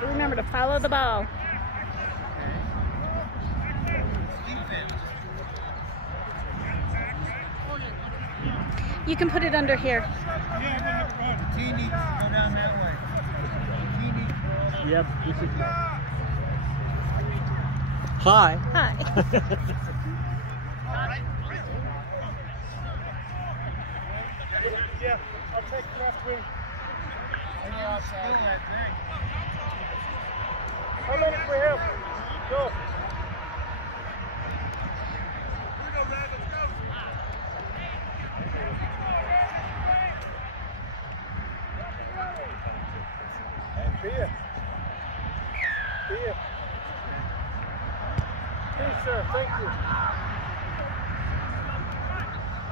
Gotta remember to follow the ball. You can put it under here. T needs to go down that way. Yep. Hi. Hi. Yeah, I'll take left wing. How many for him? Go. Here. Here. Hey, sir, thank you.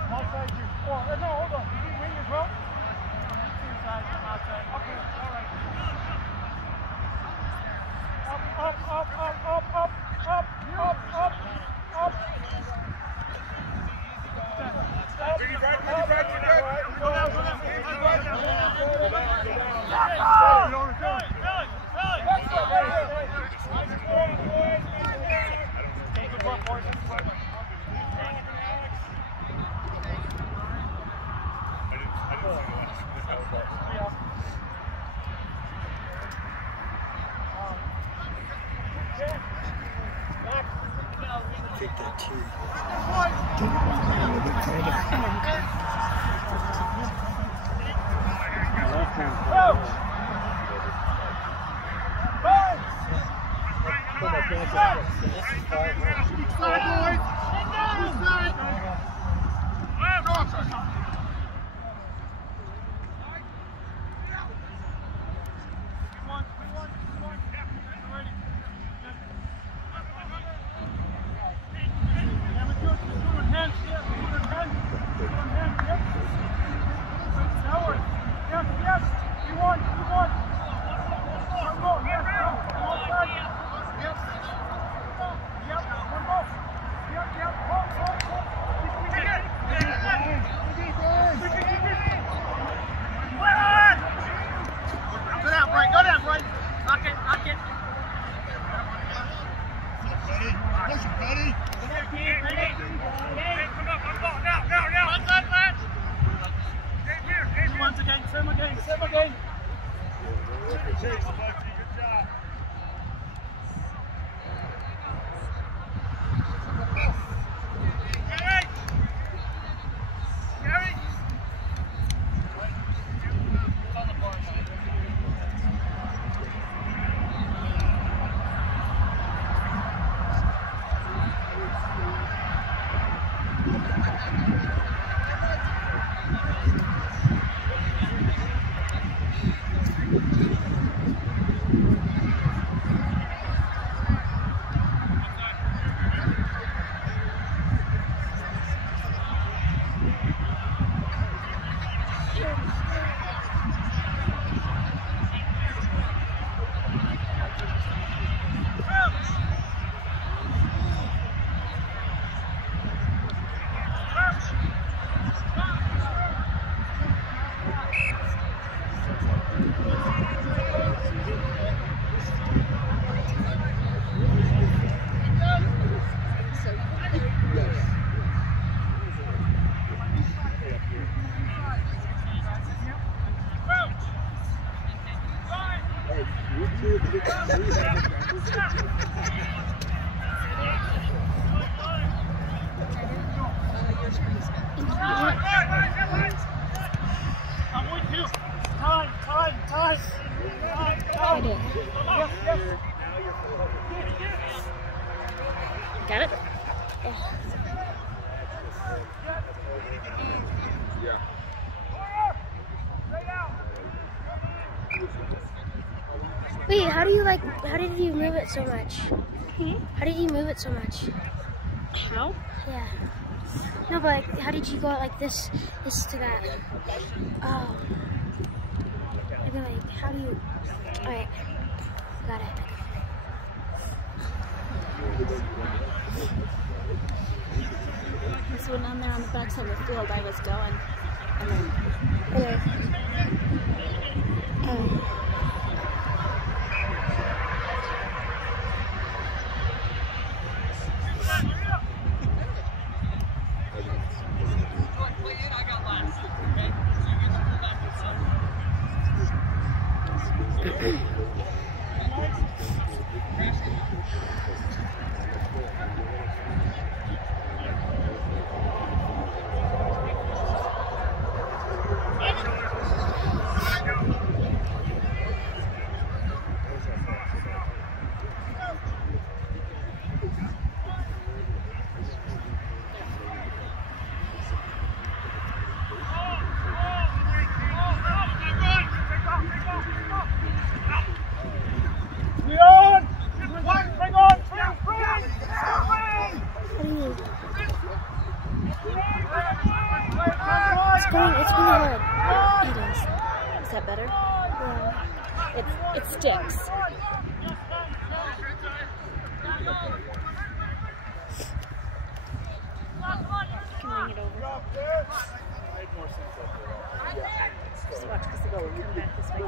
Outside you. Oh, no, hold on. Is he wing as well? Inside, outside. Okay, all right. Up. Take that too. Got it? Yeah. Wait, how did you move it so much? How did you move it so much? How? Yeah. No, but like, how did you go out like this to that? Oh. I mean, like, how do you? All right, got it. So down there on the back side of the field, I was going, and then. Okay. It's really hard. It is. Is that better? Yeah. It sticks. You can bring it over. Just watch because the ball will come back this way.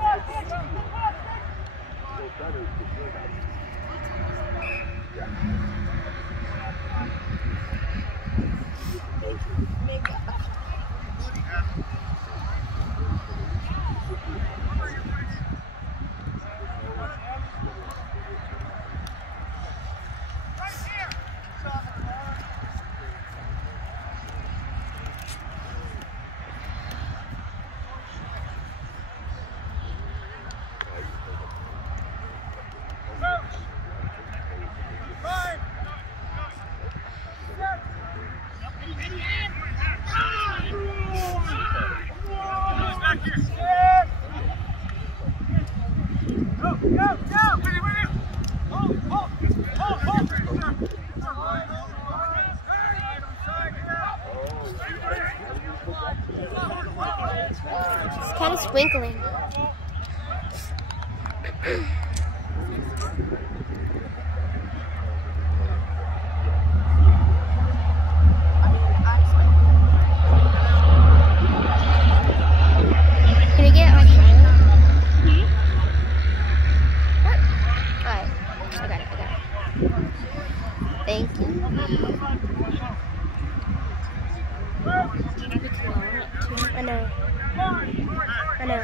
It's kind of sprinkling. Can you get like higher? Alright, I got it. Thank you. I know. I know.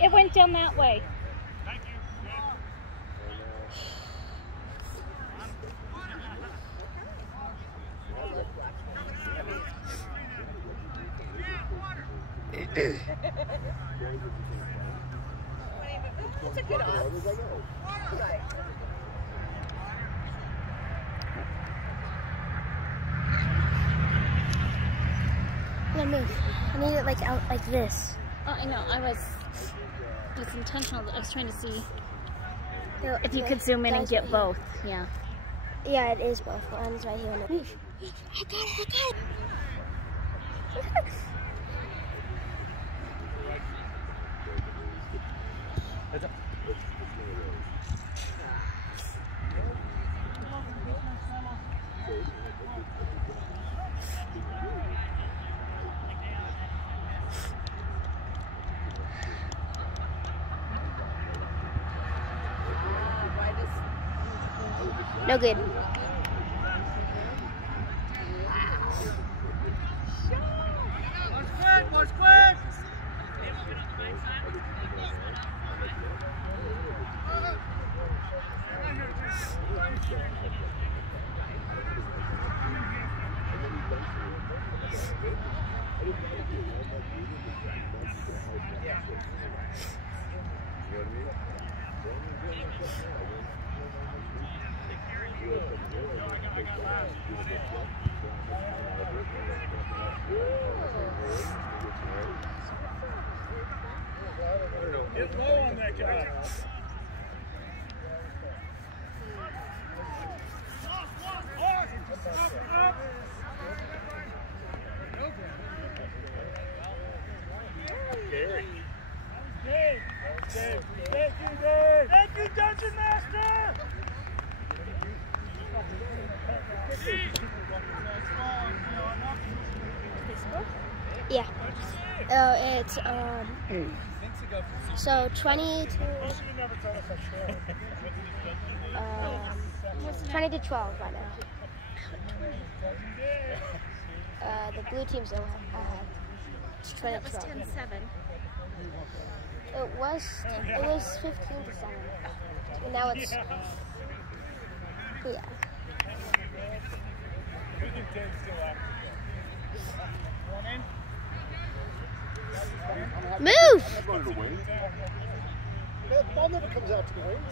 It went down that way. That's a good odds. Right. No, move. I need it like out like this. Oh, I know. It's intentional. I was trying to see No, if you could zoom in and guys, get right both. Yeah. here. Yeah, it is both. One's right here. Move. I got it. No good. Watch quick! Get low on that guy. Gary. Thank you, Dave. Thank you, Dungeon Master. Yeah. It's so 20 to 20 to 12 right now. The blue team's ahead. It's 20 to 12. 10-7. It was 15 to 7. And now it's yeah. Move! That ball never comes out to the wing.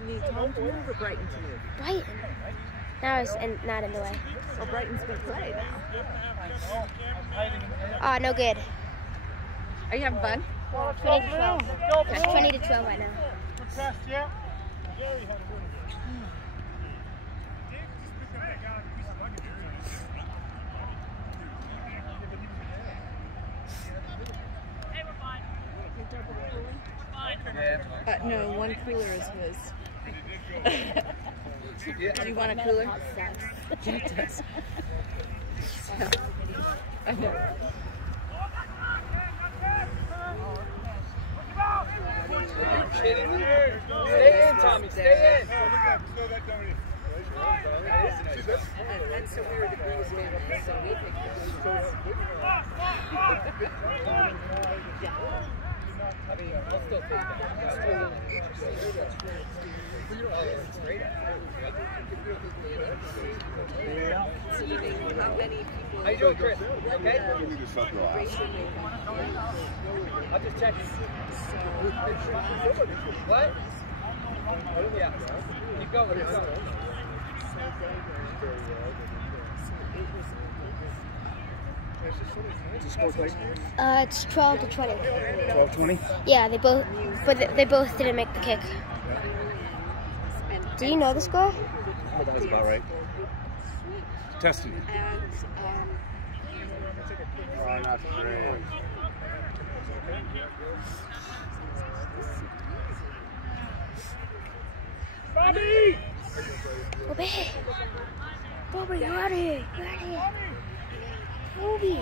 You need Tom to move or Brighton to move? Brighton. Now it's not in the way. Well, Brighton's going to play now. Oh, no good. Are you having fun? 20 to 12. It's 20 to 12 right now. Good pass, yeah. Gary had a good No, one cooler is his. Do you want a cooler? Yeah, it does. I know. Stay in, Tommy. Stay in. And so we were the Greens family, so we think I mean, I'll still take that. how many people How you doing, Chris? Okay? I'm just checking. What? Yeah. Keep going. Keep going. It's 12 to 20. 12-20? Yeah, they both didn't make the kick. Do you know the score? Oh, that was about right. Testing. Oh, that's great. Bobby! Bobby! Bobby, you're out of here! You're out of here! Bobby!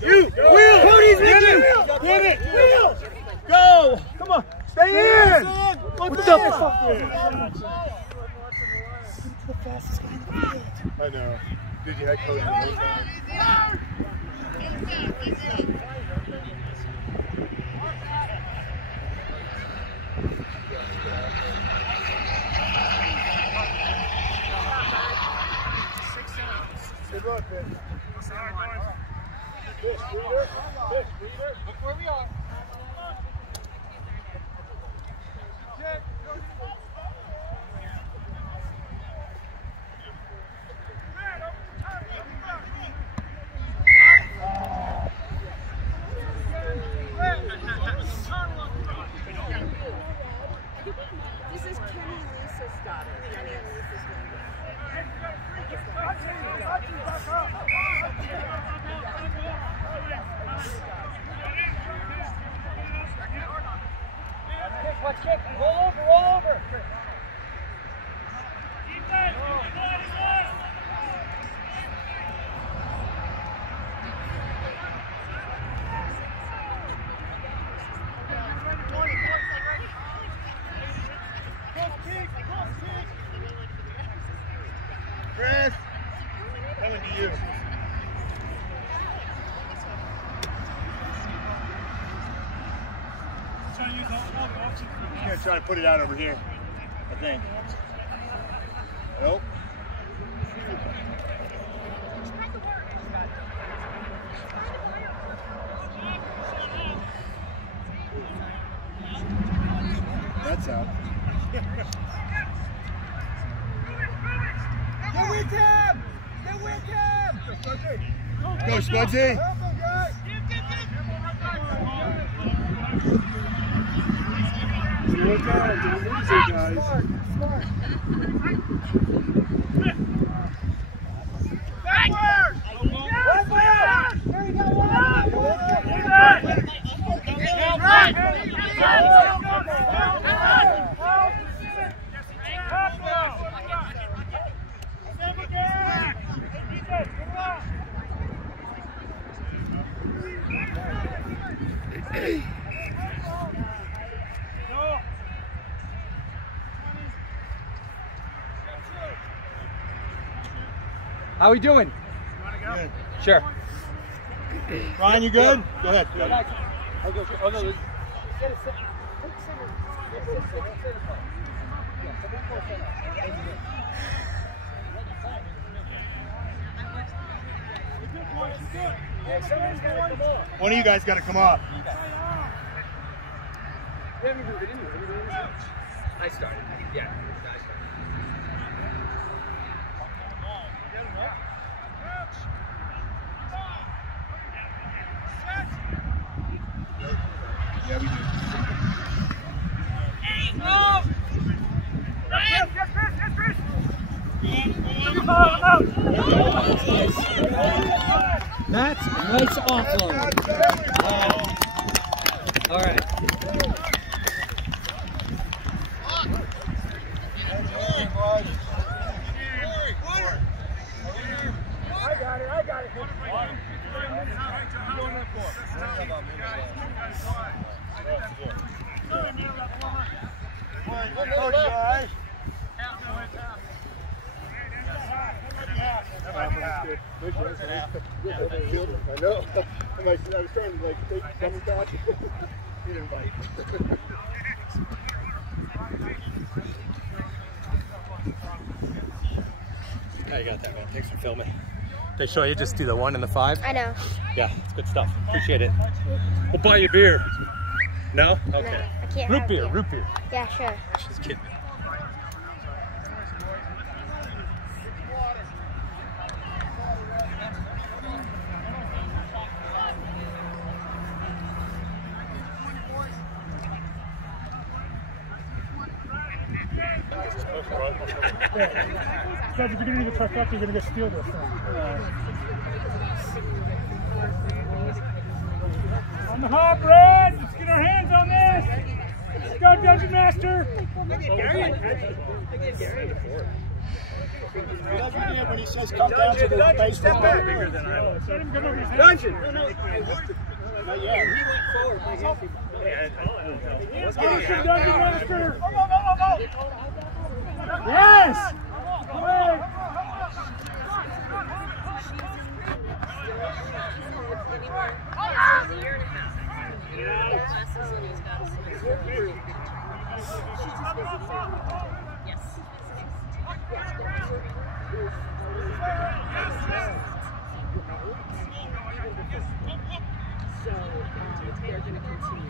You! Will! Cody's with you! Hit it! Will! Go! Come on! Stay in! What the fuck? The fastest guy in the field. I know. Dude, you had Cody. Good luck, man. Fish, breeder. Fish, breeder. Look where we are. This is Kenny and Lisa's daughter. Kenny and Lisa's daughter. Watch kick. Roll over, roll over. Chris, coming to you. I'm gonna try to put it out over here, I think. Nope. That's out. Get with him! Get with him! Go, Spudsy! Look out, don't lose it, guys. Backward! Backward! There you go, How we doing? Good. Sure. Ryan, you good? Go ahead. Go ahead. I'll go. Oh, no, One of you guys got to come up. I started. Yeah. Yeah, we do. That's nice offload. All right. I got it. I know. I was trying to take some back. He didn't bite. I got that, man. Thanks for filming. They show you just do the 1 and the 5? I know. Yeah, it's good stuff. Appreciate it. We'll buy you a beer. No? Okay. No, I can't Root have beer, beer. root beer. Yeah, sure. She's kidding me. So if you're going to do the trifecta, you're going to get steel this thing. On the hop, Red! Let's get our hands on this! Let's go, Dungeon Master! whatever you did when he says come down to the baseball. Bigger than I was. Dungeon! Not yet. Dungeon Master! Yes! So they're going to continue.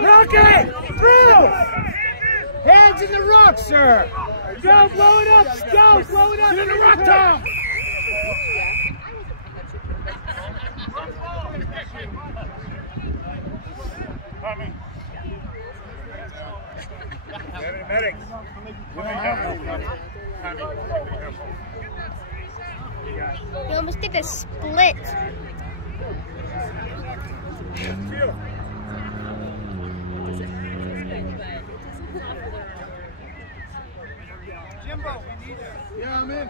Rock it! Through! Hands in the rock, sir! Go, blow it up! Go, blow it up! Get in the rock, Tom! Medics. You almost did the split. Jimbo, yeah, I'm in.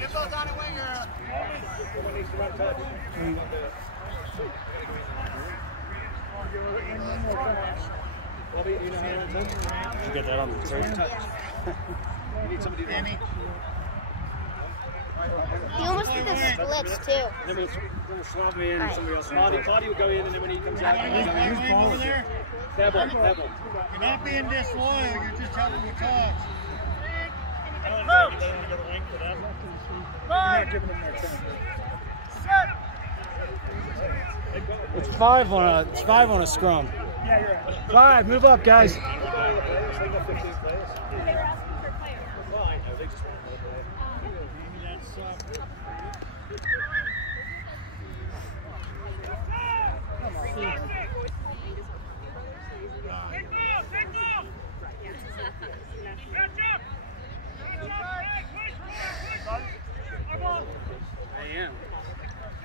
Jimbo's on a winger. You get that on the first touch. You need somebody to Amy. You almost did the splits too. Then we'll swab me in and somebody else. Claudia will go in, and then when he comes out, Over there. Pebble. You're not being disloyal, you're just telling the talks. It's five on a scrum. Yeah, you're right. 5, move up, guys.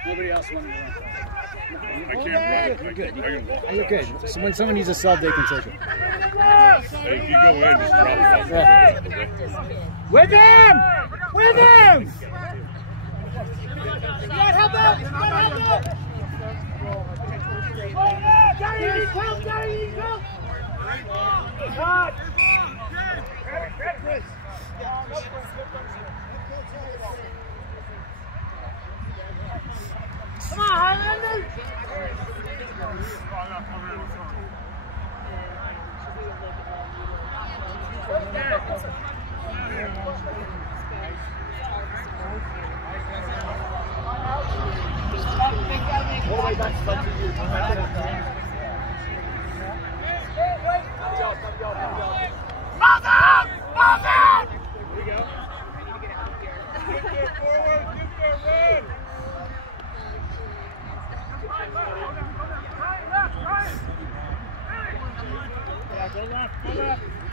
Nobody else wanted to run. I can't You're good. You're good. So when someone needs a sub, they can take it. Hey, you go in, just drop it off. With him! With him! Help out! Help out! Gary, need help! Gary, need help! What? Come on, Highlander!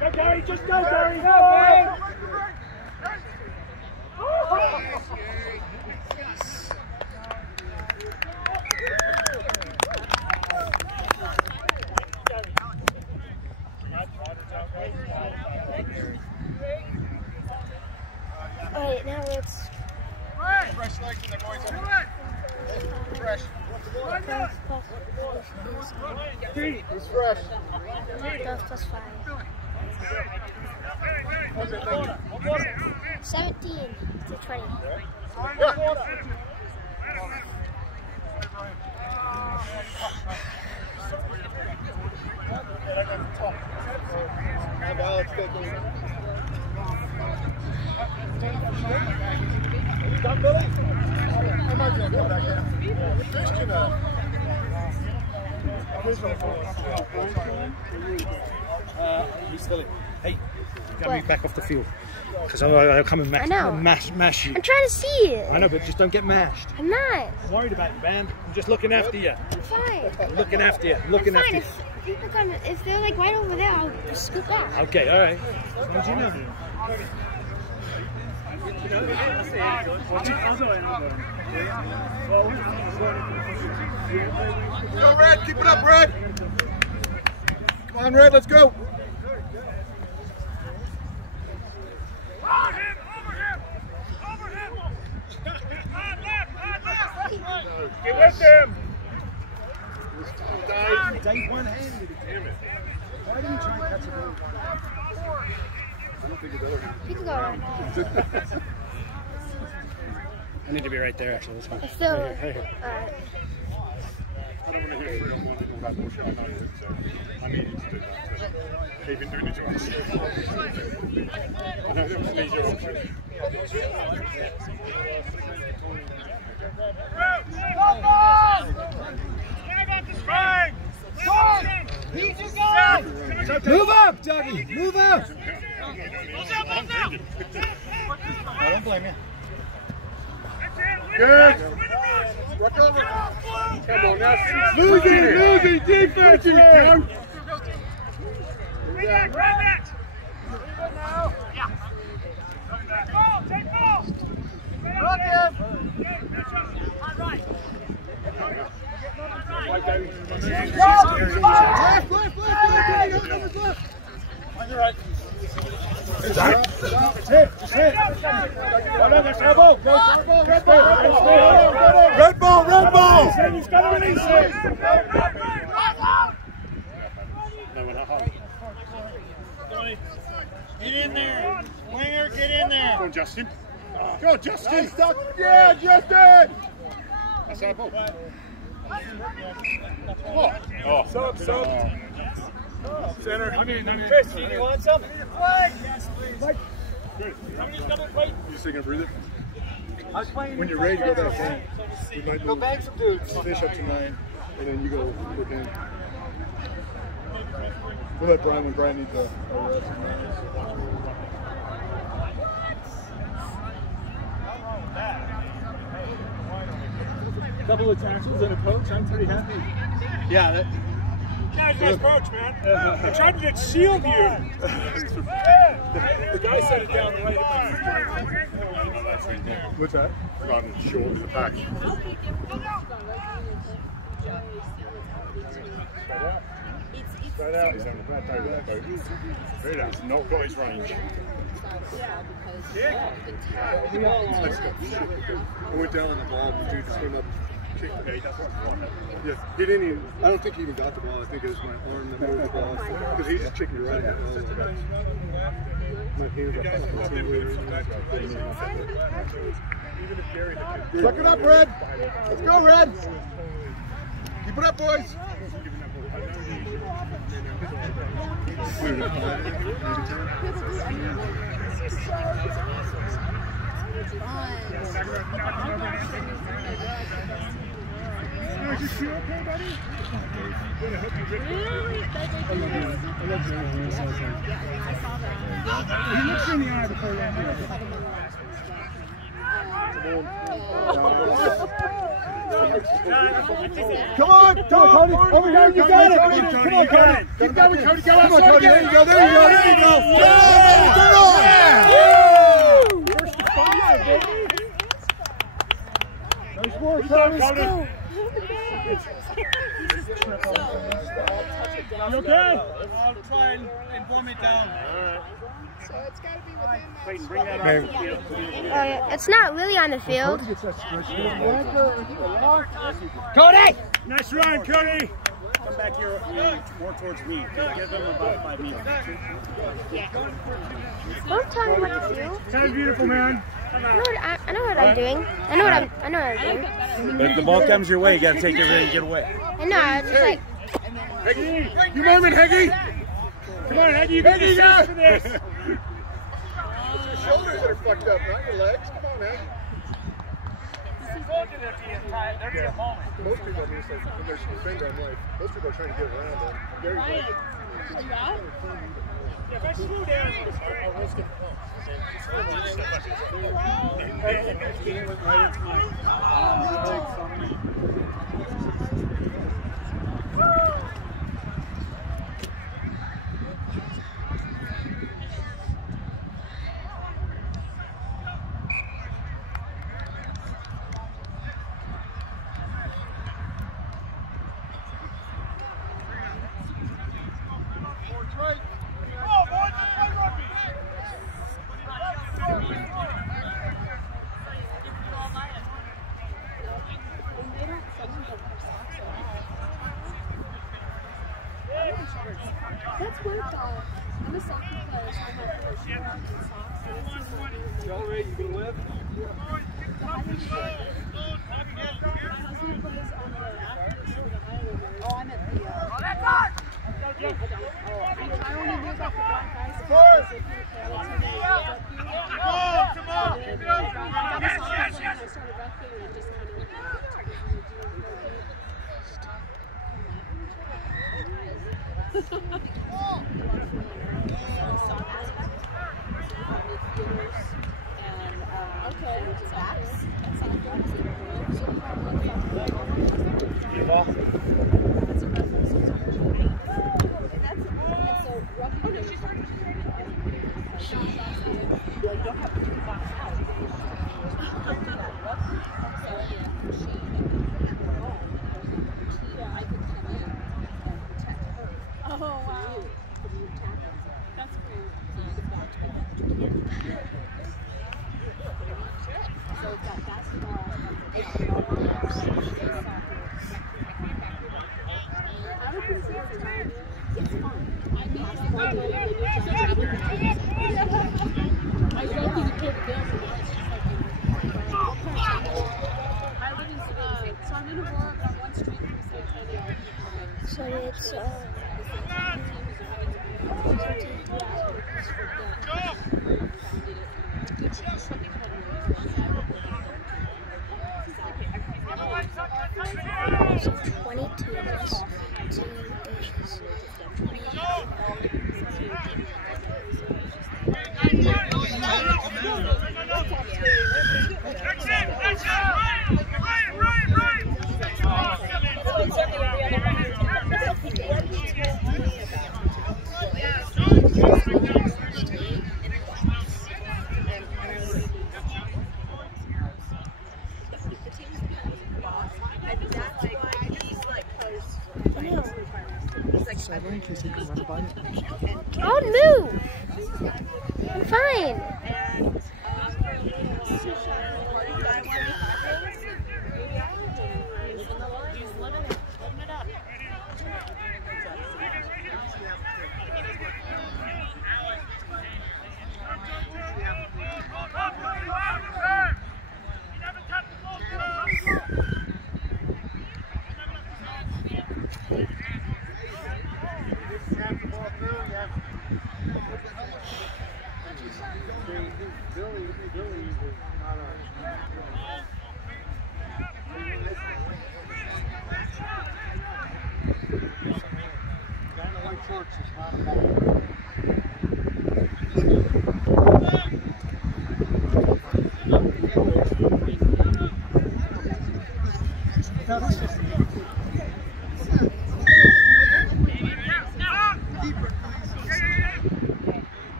Go, Gary, just go, Gary, go, Alright, now it's Fresh legs in there, boys. Fresh. He's fresh. plus 5. 17 to 20. You done, Billy? I might go back there. Christian, He's still in. Hey, you gotta move back off the field. Because I'll come and mash you. I'm trying to see it. I know, but just don't get mashed. I'm not. I'm worried about you, man. I'm just looking after you. I'm fine. I'm looking after you. I'm looking after you. If people come, if they're like right over there, I'll just scoop back. Okay, all right. What do you know? Go, Red. Keep it up, Red. Come on, Red. Let's go. Get with them. Dave one-handed. Damn it. Why didn't you try and catch it? I don't think it's over. You can go around. I need to be right there, actually. That's fine. I still. Right here. Alright. I don't want to hear 3-on-1 people got more shot on it, so I need you to do that. They've been doing it to us. I know there was an easier option. Move up, Dougie. Move up. I don't blame you. Good. Rock over. Come on now. Losing defense. Go. Red ball, red ball! He's got to release it. Get in there. Winger, get in there. Go on, Justin. Go on, Justin. Yeah, Justin. That's our ball. What? Oh. Sub. Center. Chris, do you want some? Yes, please. Somebody's got to play. You still gonna breathe it? I was playing. When you're ready to go back in, you might go bang some dudes. Finish up to 9, and then you go work in. We'll let Brian when Brian needs a rest. Couple of tackles and a poach. I'm pretty happy. Yeah, that. Nice poach, man. I tried to shield you. The guy set it down the right. What's that? Gone short in the patch. Right out. He's having a bad time with that boat. Very nice. Not got his range. Let's go. I went down on the ball, the dude just came up. Yeah, he didn't even, I don't think he even got the ball. I think it was my arm that moved the ball. Because he just chicken right at it. My hands are suck it up, Red. Let's go, Red. Keep it up, boys. Is you okay, buddy? He looks in the eye before Come on, Cody. Over here, you got it. Come on, Cody. Keep going, Cody. Go on, Cody. There you go. There you go. There you go. Turn on. First to 5, baby. Nice work, Cody. You okay? I'll try and bomb it down. Alright. So it's got to be within that. Clayton, bring that on the field. It's not really on the field. Cody! Nice run, Cody! Come back here more towards me. Give them about 5 meters. Don't tell me what to do. Sounds beautiful, man. I know what I'm doing. I know what I'm doing. If the ball comes your way, you gotta take it and get away. I know. I just like. Heggy, you moment, Heggy. Come on, Heggy, you got to assist for this. It's your shoulders that are fucked up, not your legs. Come on, Heggy. There'll be a moment. Most people, I mean, when they're defending on life, most people are trying to get around them. Very That's weird though. I'm a soccer player, so I'm not really sure about the socks. And it's just like, Y'all ready? You can live? my husband plays on the after school, the Highlanders. Oh, I'm at the. I only knew about the Black Ice because if you play on the team, Come on! Keep it up! I got a soccer player and I started rugby and I just kind of So it's 22 plus 2 is 7 in case you can run by it. I'll move. I'm fine.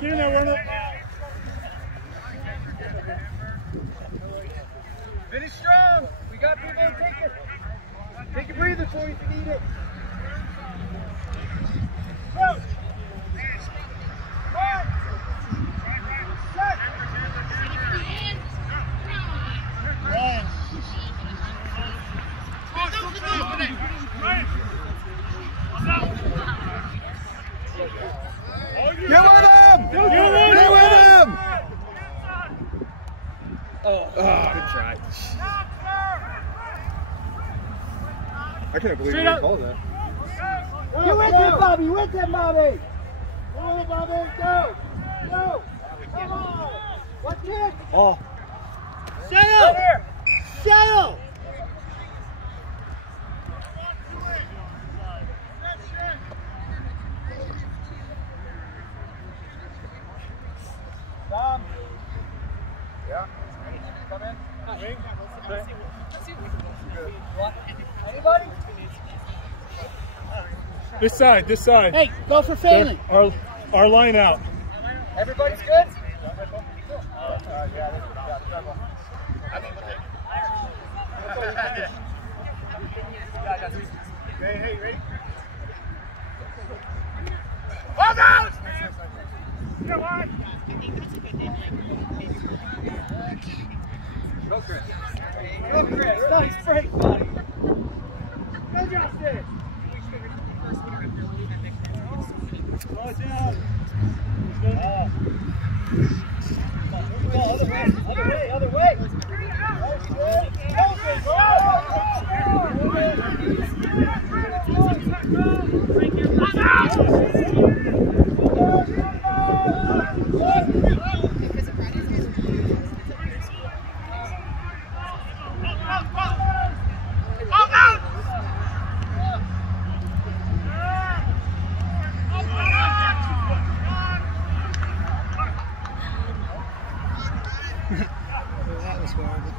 Get in there, Werner. Finish strong. We got people to take it. Take a breather for you if you need it. Go. One. Set. Ryan. Get with him! Get with him! Oh, good try. I can't believe you didn't call that. You with him, Bobby. With him, Bobby. Go, Bobby. Go. Go. Come on. Watch it. Oh. Settle. Settle. Tom. Yeah. Come in. Anybody? This side, this side. Hey, go for Phelan. Our line out. Everybody's good? Hey, ready? Hold out! Come on! Go, Chris. Go, Chris. Nice break, buddy. Go, Justin. Slow it down. Other way. That was horrible.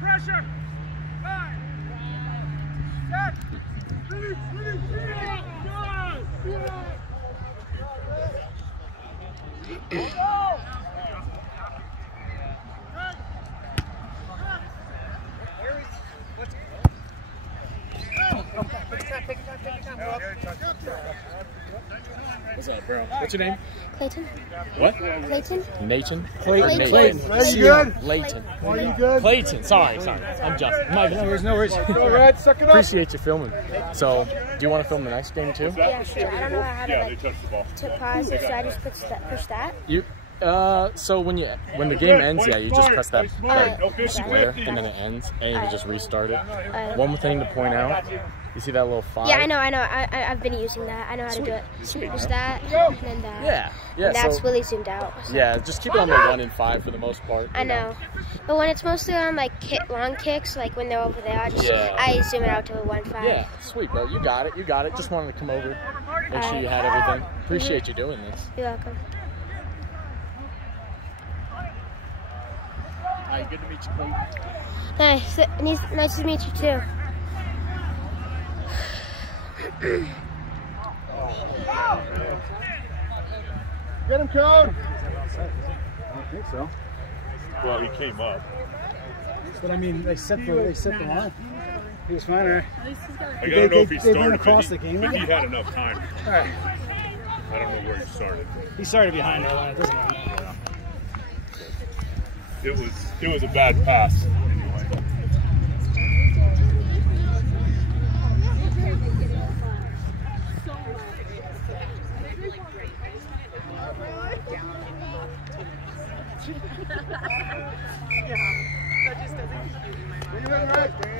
Pressure! Five! Set! What's up, bro? What's your name? Clayton. What? Clayton. Nathan? Clayton. Nathan. Are you good? Clayton. Are you good? Clayton. Sorry. I'm Justin. Mike, no worries. Go, Red. Suck it up. Appreciate you filming. So, do you want to film the next game too? Yeah, sure. I don't know how to pause it, so I just push that. You. So when the game ends, you just press that square and then it ends, and you can just restart it. One thing to point out, you see that little 5? Yeah, I know. I've been using that. I know how to do it. Push that, and then that. Yeah. And that's so, really zoomed out. So. Yeah, just keep it on the 1 and 5 for the most part. I know. But when it's mostly on like long kicks, like when they're over there, I zoom it out to a 1-5. Yeah, sweet, bro. You got it. Just wanted to come over, make sure you had everything. Appreciate you doing this. You're welcome. Hi, good to meet you, Clayton. Nice to meet you too. Get him, Code. I don't think so. Well, he came up. But I mean, they set the line. He was fine, right? I don't know if he started, across the game. but he had enough time. All right. I don't know where he started. He started behind that line. It doesn't matter. It was a bad pass. Anyway. Yeah, that just doesn't compute in my mind.